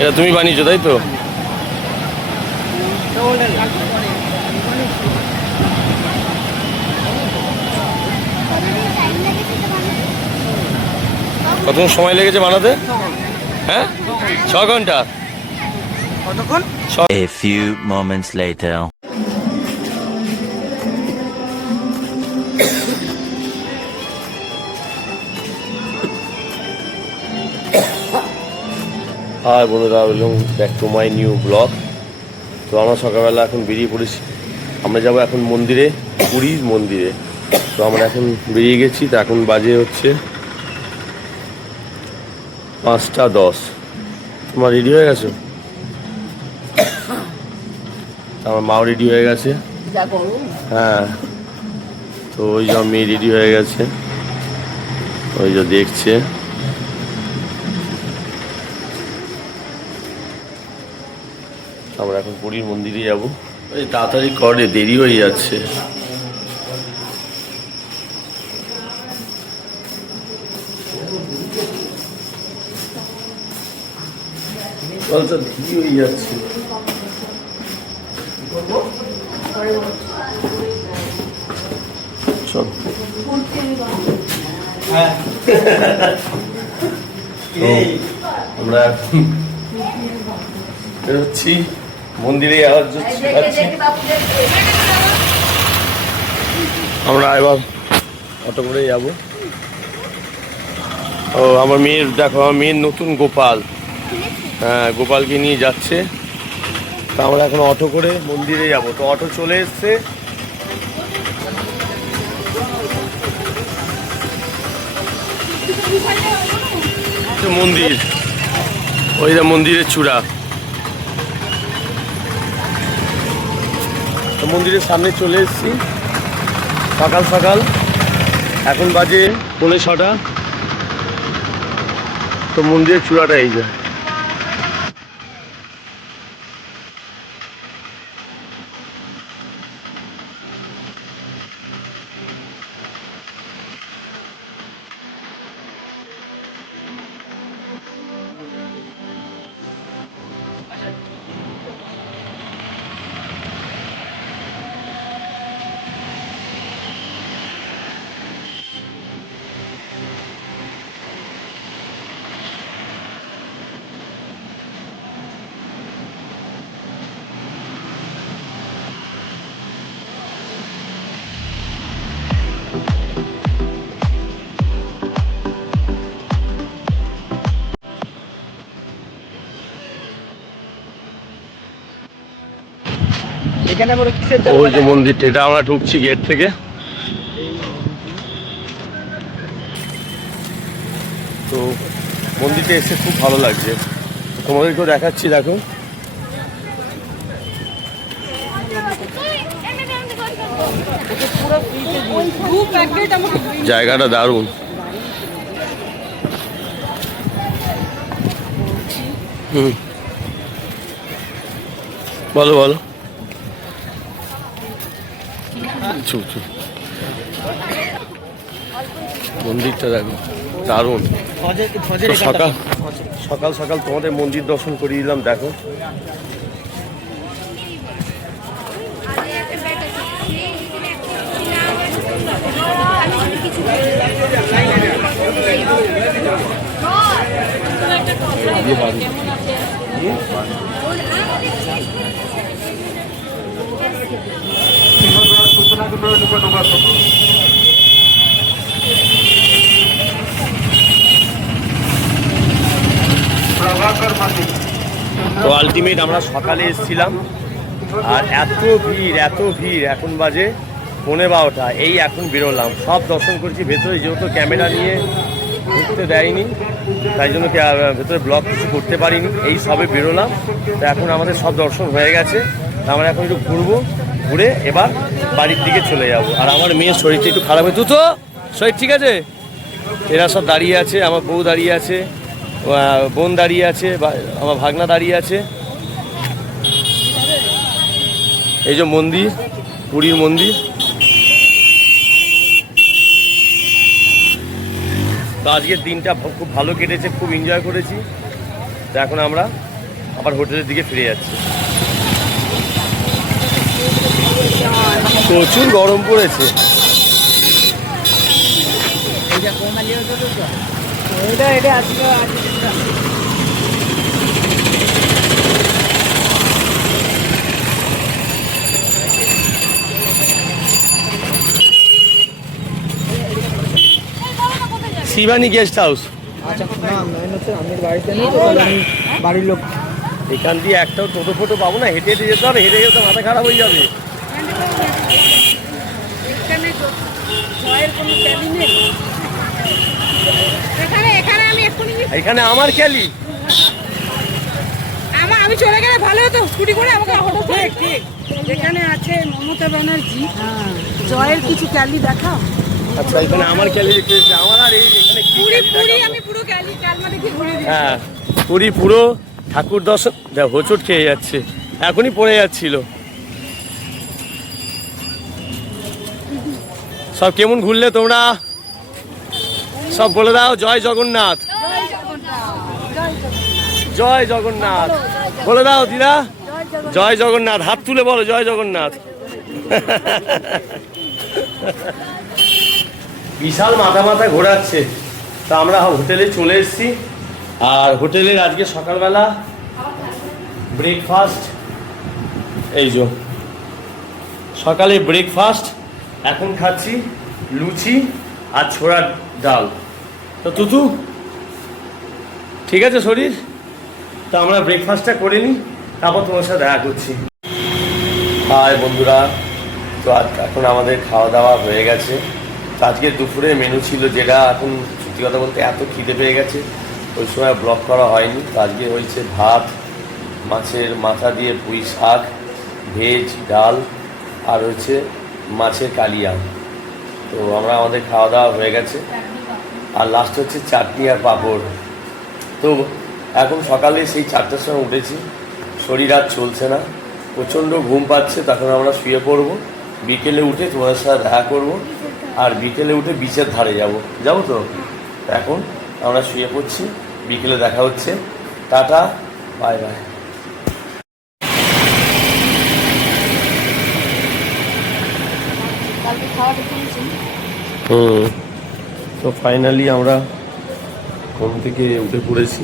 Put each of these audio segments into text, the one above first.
এটা তুমি বানিয়েছো তাই তো? কতক্ষণ সময় লেগেছে বানাতে? হ্যাঁ, 6 ঘন্টা। A few moments later. Hi বন্ধুরা, welcome back to my new blog. তো আমরা সকালবেলা এখন বেরিয়ে পড়েছি। আমরা যাব এখন মন্দিরে, পুরীর মন্দিরে। তো আমরা এখন বেরিয়ে গেছি। তো এখন বাজে হচ্ছে 5:10। তোমার রেডি হয়ে গেছো? আমার মাও রেডি হয়ে গেছে। হ্যাঁ, তো ওই যে মেয়ে রেডি হয়ে গেছে, ওই যে দেখছে। আমরা এখন পুরীর মন্দিরে যাবো। এই তাড়াতাড়ি করে, দেরি হয়ে যাচ্ছে। দেরি হয়ে যাচ্ছে। চল। আমরা বেরোচ্ছি মন্দিরে যাওয়ার জন্য। আমরা এবার অটো করে যাবো। ও আমার মেয়ের, দেখো আমার মেয়ের নতুন গোপাল। হ্যাঁ, গোপালকে নিয়ে যাচ্ছে। তো আমরা এখন অটো করে মন্দিরে যাব। তো অটো চলে এসছে। মন্দির, ওই যে মন্দিরের চূড়া। তো মন্দিরের সামনে চলে এসেছি সকাল সকাল। এখন বাজে 5:45। তো মন্দিরের চূড়াটা এই যে। ওই যে মন্দিরটা, এটা আমরা ঢুকছি গেট থেকে। তো মন্দিরটা এসে খুব ভালো লাগছে। তোমাদেরকেও দেখাচ্ছি, দেখো। জায়গাটা দারুণ। বলো বলো। মন্দিরটা দেখো, দারুণ। সকাল সকাল সকাল তোমাদের মন্দির দর্শন করিয়ে দিলাম, দেখো। তো আলটিমেট আমরা সকালে এসেছিলাম, আর এত ভিড় এত ভিড়। এখন বাজে 12:15। এই এখন বেরোলাম, সব দর্শন করছি। ভেতরে যেহেতু ক্যামেরা নিয়ে ঢুকতে দেয়নি, তাই জন্য ভেতরে ব্লগ কিছু করতে পারিনি। এই সবে বেরোলাম। তো এখন আমাদের সব দর্শন হয়ে গেছে। আমরা এখন একটু ঘুরবো, ঘুরে এবার বাড়ির দিকে চলে যাব। আর আমার মেয়ের শরীরটা একটু খারাপ হয়েছে। তো শরীর ঠিক আছে? এরা সব দাঁড়িয়ে আছে, আমার বউ দাঁড়িয়ে আছে, বোন দাঁড়িয়ে আছে, আমার ভাগনা দাঁড়িয়ে আছে। এই যে মন্দির, পুরীর মন্দির। তো আজকের দিনটা খুব ভালো কেটেছে, খুব এনজয় করেছি। তো এখন আমরা আবার হোটেলের দিকে ফিরে যাচ্ছি। প্রচুর গরম পড়েছে। Shivani guest house. বাড়ির লোক এখান দিয়ে একটাও টোটো ফোটো পাবো না, হেঁটে হেঁটে যেতে হবে, হেঁটে যেতে মাথা খারাপ হয়ে যাবে। এখানে আমার ক্যালি আমি চলে গেলে ভালো হতো, স্কুটি করে আমাকে ঠিক এখানে আছে মমতা ব্যানার্জি, জয়ের কিছু ক্যালি দেখাও। আচ্ছা, এখানে আমার ক্যালি দেখতে এসেছে। আমার আর এই এখানে কি ক্যালি দেখাবো? আমি পুরো ক্যালি ক্যালমাতে কি ঘুরে দিই। হ্যাঁ, পুরী পুরো ঠাকুর দর্শন। দেখ হোঁচট খেয়ে যাচ্ছে, এখনই পড়ে যাচ্ছিল। সব কেমন ঘুরলে তোমরা? সব বলে দাও জয় জগন্নাথ, জয় জগন্নাথ বলে দাও দিদা। জয় জগন্নাথ, হাত তুলে বলো জয় জগন্নাথ। বিশাল মাথা মাথা ঘোরাচ্ছে। তা আমরা হোটেলে চলে এসেছি, আর হোটেলের আজকে সকালবেলা ব্রেকফাস্ট, এই যে সকালে ব্রেকফাস্ট। এখন খাচ্ছি লুচি আর ছোড়ার ডাল। তো তুতু ঠিক আছে শরীর? তো আমরা ব্রেকফাস্টটা করে নিই, তারপর তোমার সাথে দেখা করছি। হাই বন্ধুরা, তো এখন আমাদের খাওয়া দাওয়া হয়ে গেছে। তো আজকে দুপুরে মেনু ছিল, যেটা এখন সত্যি কথা বলতে এত খিদে পেয়ে গেছে ওই সময় ব্লগ করা হয়নি। তো আজকে হয়েছে ভাত, মাছের মাথা দিয়ে পুঁই শাক, ভেজ ডাল, আর হচ্ছে মাছের কালিয়া। তো আমাদের খাওয়া দাওয়া হয়ে গেছে, আর লাস্ট হচ্ছে চাটনি আর পাঁপড়। তো এখন সকালে সেই 4টার সময় উঠেছি, শরীর আর চলছে না, প্রচণ্ড ঘুম পাচ্ছে। তখন আমরা শুয়ে পড়বো, বিকেলে উঠে তোমাদের সাথে দেখা করব, আর বিকেলে উঠে বিচের ধারে যাবো তো। এখন আমরা শুয়ে পড়ছি, বিকেলে দেখা হচ্ছে। Tata, bye bye. তো ফাইনালি আমরা ঘুম থেকে উঠে পড়েছি,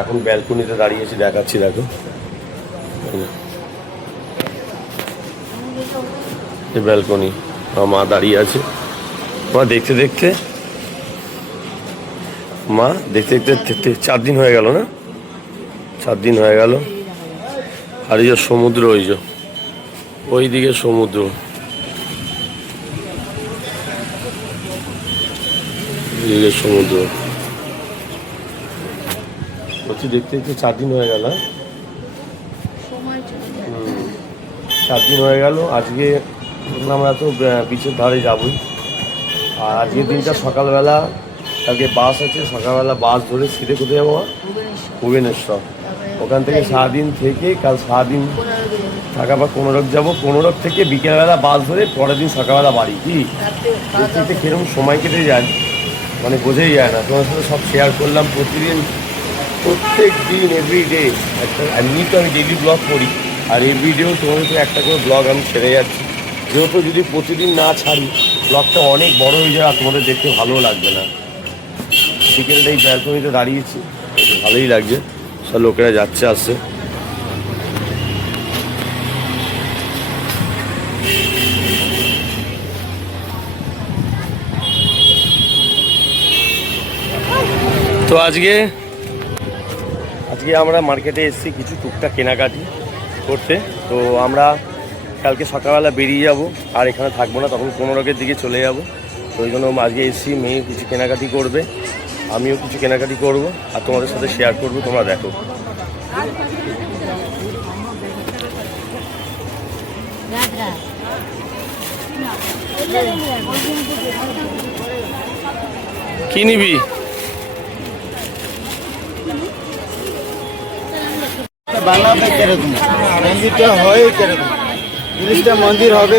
এখন ব্যালকনিতে দাঁড়িয়েছি, দেখাচ্ছি দেখো। এই ব্যালকনি, মা দাঁড়িয়ে আছে। মা দেখতে দেখতে 4 দিন হয়ে গেল না, 4 দিন হয়ে গেল। আর এই যে সমুদ্র, ওই দিকে সমুদ্র, সমুদ্র বলছি। দেখতে দেখতে 4 দিন হয়ে গেল। 4 দিন হয়ে গেল। আজকে আমরা তো বিচের ধারে যাবই। আর আজকের দিনটা সকালবেলা, কালকে বাস আছে, সকালবেলা বাস ধরে সিধে কোথায় যাবো? ভুবনেশ্বর। ওখান থেকে সারাদিন থেকে কাল সারাদিন থাকা বা কোনোরক যাবো, কোনোরক থেকে বিকেলবেলা বাস ধরে পরের দিন সকালবেলা বাড়ি। কি দেখতে কিরকম সময় কেটে যায়, মানে বোঝাই যায় না। তোমার সাথে সব শেয়ার করলাম। প্রত্যেক দিন এভরিডে একটা, এমনি তো আমি ডেইলি ব্লগ করি, আর এভরিডেও তোমাদের তো একটা করে ব্লগ আমি ছেড়ে যাচ্ছি। যেহেতু যদি প্রতিদিন না ছাড়ি, ব্লগটা অনেক বড় হয়ে যায় আর তোমাদের দেখতে ভালোও লাগবে না। বিকেলটা এই ব্যালকনিতে দাঁড়িয়েছি, ভালোই লাগছে, সব লোকেরা যাচ্ছে আসছে। তো আজকে আমরা মার্কেটে এসেছি কিছু টুকটাক কেনাকাটি করতে। তো আমরা কালকে সকালবেলা বেরিয়ে যাব, আর এখানে থাকবো না, তখন কোনোরকের দিকে চলে যাব। তো ওই জন্য আজকে এসেছি। মেয়ে কিছু কেনাকাটি করবে, আমিও কিছু কেনাকাটি করব, আর তোমাদের সাথে শেয়ার করবো, তোমরা দেখো। কি নিবি? বাংলাতে কিরকম মন্দিরটা হয়, কিরকম জিনিসটা মন্দির হবে,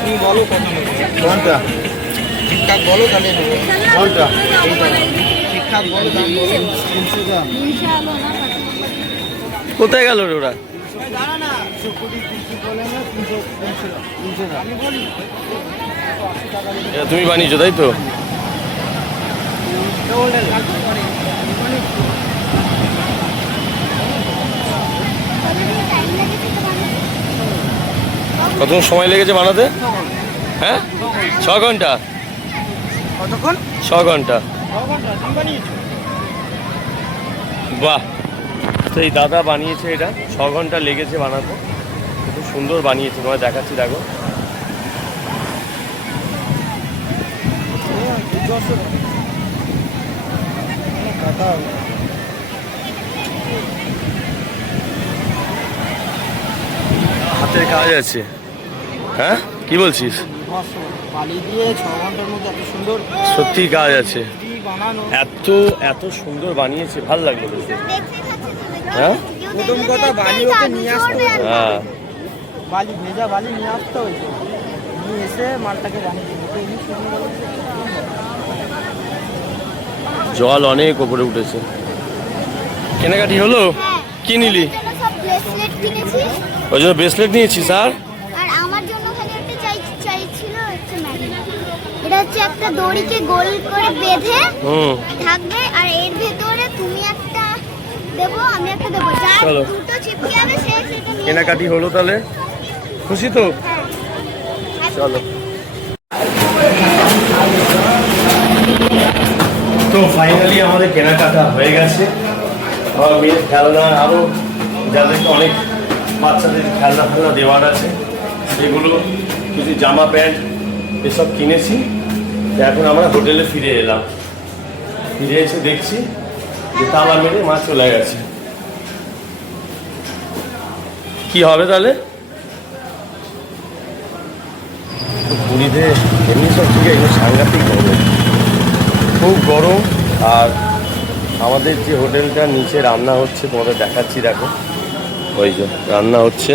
তুমি বলো কোনটা ঠিকঠাক বলো, তাহলে কোনটা ঠিকঠাক বলো, দাম বলো। 300 গ্রাম কোথায় গেল রে ওরা? এটা তুমি বানিয়েছো তাই তো? কত সময় লেগেছে বানাতে? হ্যাঁ, 6 ঘন্টা। কতক্ষণ? 6 ঘন্টা। বাহ, তো এই দাদা বানিয়েছে এটা, 6 ঘন্টা লেগেছে বানাতে। খুব সুন্দর বানিয়েছে, তোমায় দেখাচ্ছি, দেখো। হাতের কাজ আছে। হ্যাঁ, কি বলছিস? বালি দিয়ে 6 ঘন্টার মধ্যে এত সুন্দর সত্যি কাজ আছে, বানানো। এত এত সুন্দর বানিয়েছে, ভালো লাগলো দেখতে। হ্যাঁ, প্রথম কথা বালি ওকে নিয়ে আসতে হয়েছে। হ্যাঁ, বালি ভেজা বালি নিয়ে আসতে হয়েছে, নিয়ে এসে মালটাকে বানিয়ে দিতে। জল অনেক ওপরে উঠেছে। কেনাকাটি হলো? কি নিলি? সব ব্রেসলেট কিনেছি ওই জন্য ব্রেসলেট নিয়েছিস। আর আর আমার জন্য খালি একটা চাইছিল হচ্ছে ম্যাগনেট। এটা হচ্ছে একটা দড়িকে গোল করে বেঁধে থাকবে, আর এর ভেতরে তুমি একটা দেবো, আমি একটা দেবো, যার চলো। দুটো চিপকে যাবে সে সেটা নিয়ে কেনাকাটি হলো তাহলে? খুশি তো? হ্যাঁ। চলো। তো ফাইনালি আমাদের কেনাকাটা হয়ে গেছে। আমার মেয়ের খেলনা, আরও যাদেরকে অনেক বাচ্চাদের খেলনা ফেলনা দেওয়ার আছে, সেগুলো কিছু জামা প্যান্ট এসব কিনেছি। তো এখন আমরা হোটেলে ফিরে এলাম। ফিরে এসে দেখছি যে তালা মেরে মা চলে গেছে। কি হবে তাহলে? পুরীতে এমনি সব ঠিক আছে, সাংঘাতিক গরম, খুব গরম। আর আমাদের যে হোটেলটা নিচে রান্না হচ্ছে, তোমাদের দেখাচ্ছি, দেখো, ওই যে রান্না হচ্ছে।